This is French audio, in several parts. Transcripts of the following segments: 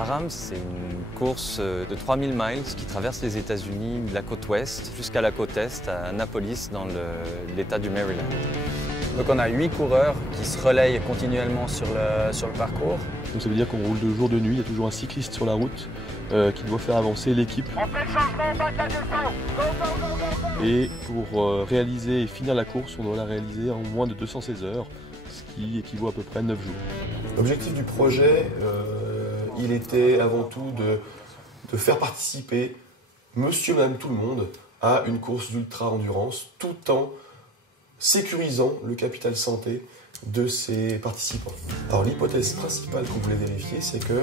La RAMS, c'est une course de 3000 miles qui traverse les États-Unis de la côte ouest jusqu'à la côte est, à Annapolis, dans l'État du Maryland. Donc on a 8 coureurs qui se relayent continuellement sur le parcours. Donc ça veut dire qu'on roule de jour, de nuit, il y a toujours un cycliste sur la route qui doit faire avancer l'équipe. Et pour réaliser et finir la course, on doit la réaliser en moins de 216 heures, ce qui équivaut à peu près 9 jours. L'objectif du projet, il était avant tout de faire participer monsieur, madame, tout le monde à une course d'ultra-endurance tout en sécurisant le capital santé de ses participants. Alors l'hypothèse principale qu'on voulait vérifier, c'est que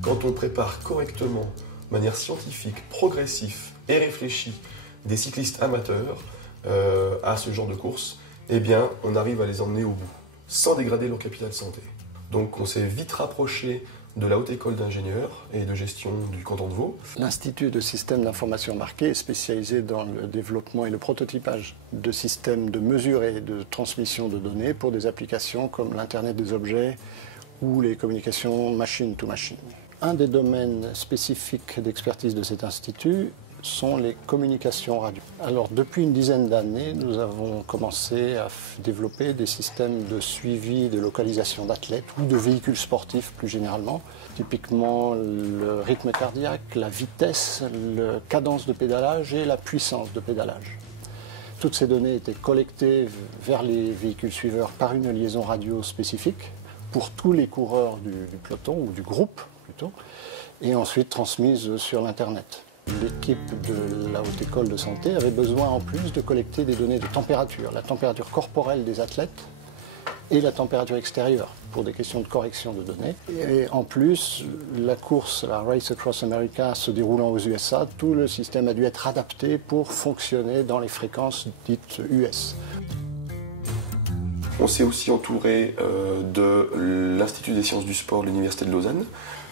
quand on prépare correctement, de manière scientifique, progressive et réfléchie, des cyclistes amateurs à ce genre de course, eh bien on arrive à les emmener au bout, sans dégrader leur capital santé. Donc on s'est vite rapproché de la Haute École d'ingénieurs et de gestion du canton de Vaud. L'Institut de systèmes d'information embarqués est spécialisé dans le développement et le prototypage de systèmes de mesure et de transmission de données pour des applications comme l'Internet des objets ou les communications machine-to-machine. Un des domaines spécifiques d'expertise de cet institut sont les communications radio. Alors depuis une dizaine d'années, nous avons commencé à développer des systèmes de suivi de localisation d'athlètes ou de véhicules sportifs plus généralement. Typiquement le rythme cardiaque, la vitesse, la cadence de pédalage et la puissance de pédalage. Toutes ces données étaient collectées vers les véhicules suiveurs par une liaison radio spécifique pour tous les coureurs du peloton ou du groupe plutôt, et ensuite transmises sur l'Internet. L'équipe de la Haute École de Santé avait besoin en plus de collecter des données de température, la température corporelle des athlètes et la température extérieure pour des questions de correction de données. Et en plus, la course, la Race Across America se déroulant aux USA, tout le système a dû être adapté pour fonctionner dans les fréquences dites US. On s'est aussi entouré de l'Institut des sciences du sport de l'Université de Lausanne.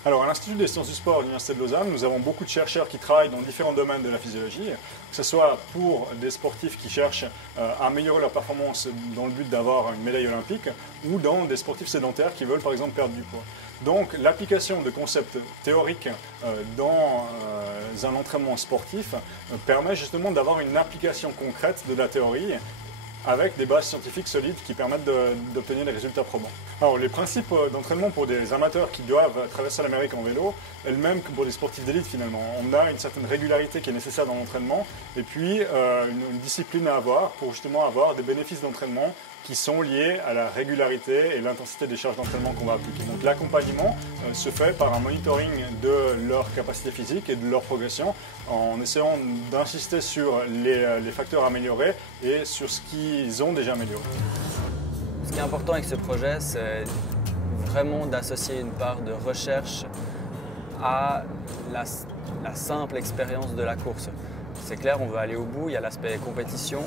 Alors, à l'Institut des sciences du sport de l'Université de Lausanne, nous avons beaucoup de chercheurs qui travaillent dans différents domaines de la physiologie, que ce soit pour des sportifs qui cherchent à améliorer leur performance dans le but d'avoir une médaille olympique, ou dans des sportifs sédentaires qui veulent par exemple perdre du poids. Donc, l'application de concepts théoriques dans un entraînement sportif permet justement d'avoir une application concrète de la théorie avec des bases scientifiques solides qui permettent d'obtenir des résultats probants. Alors, les principes d'entraînement pour des amateurs qui doivent traverser l'Amérique en vélo, elles-mêmes que pour des sportifs d'élite finalement. On a une certaine régularité qui est nécessaire dans l'entraînement et puis une discipline à avoir pour justement avoir des bénéfices d'entraînement qui sont liés à la régularité et l'intensité des charges d'entraînement qu'on va appliquer. Donc l'accompagnement se fait par un monitoring de leur capacité physique et de leur progression en essayant d'insister sur les facteurs améliorés et sur ce qu'ils ont déjà amélioré. Ce qui est important avec ce projet, c'est vraiment d'associer une part de recherche à la simple expérience de la course. C'est clair, on veut aller au bout, il y a l'aspect compétition,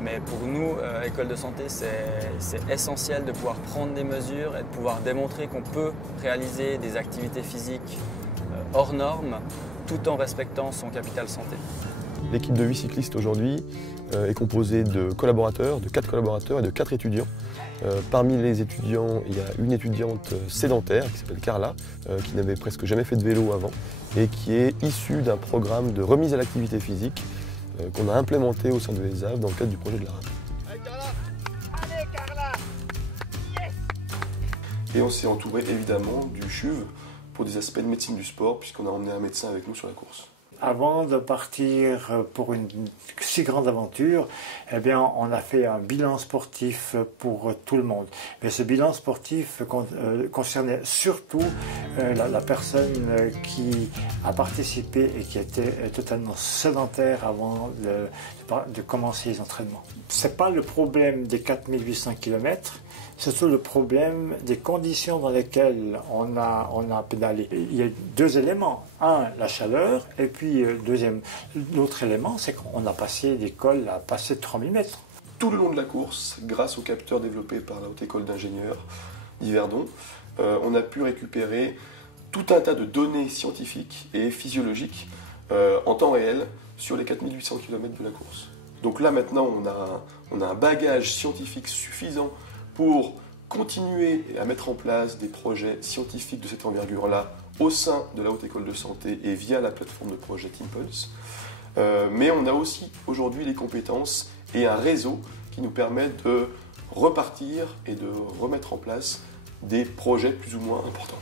mais pour nous, École de Santé, c'est essentiel de pouvoir prendre des mesures et de pouvoir démontrer qu'on peut réaliser des activités physiques hors normes tout en respectant son capital santé. L'équipe de 8 cyclistes aujourd'hui est composée de collaborateurs, de 4 collaborateurs et de 4 étudiants. Parmi les étudiants, il y a une étudiante sédentaire qui s'appelle Carla, qui n'avait presque jamais fait de vélo avant et qui est issue d'un programme de remise à l'activité physique qu'on a implémenté au sein de l'ESAV dans le cadre du projet de la RAMS. Allez Carla! Allez Carla! Yes! Et on s'est entouré évidemment du CHUV pour des aspects de médecine du sport puisqu'on a emmené un médecin avec nous sur la course. Avant de partir pour une si grande aventure, eh bien, on a fait un bilan sportif pour tout le monde. Mais ce bilan sportif concernait surtout la personne qui a participé et qui était totalement sédentaire avant de commencer les entraînements. Ce n'est pas le problème des 4800 km, c'est surtout le problème des conditions dans lesquelles on a pédalé. Il y a deux éléments. Un, la chaleur, et puis l'autre élément, c'est qu'on a passé des cols à passer de 3000 mètres. Tout le long de la course, grâce aux capteurs développés par la Haute École d'ingénieurs d'Yverdon, on a pu récupérer tout un tas de données scientifiques et physiologiques en temps réel sur les 4800 km de la course. Donc là maintenant, on a un bagage scientifique suffisant pour continuer à mettre en place des projets scientifiques de cette envergure-là au sein de la Haute École de Santé et via la plateforme de projet Impulse. Mais on a aussi aujourd'hui les compétences et un réseau qui nous permet de repartir et de remettre en place des projets plus ou moins importants.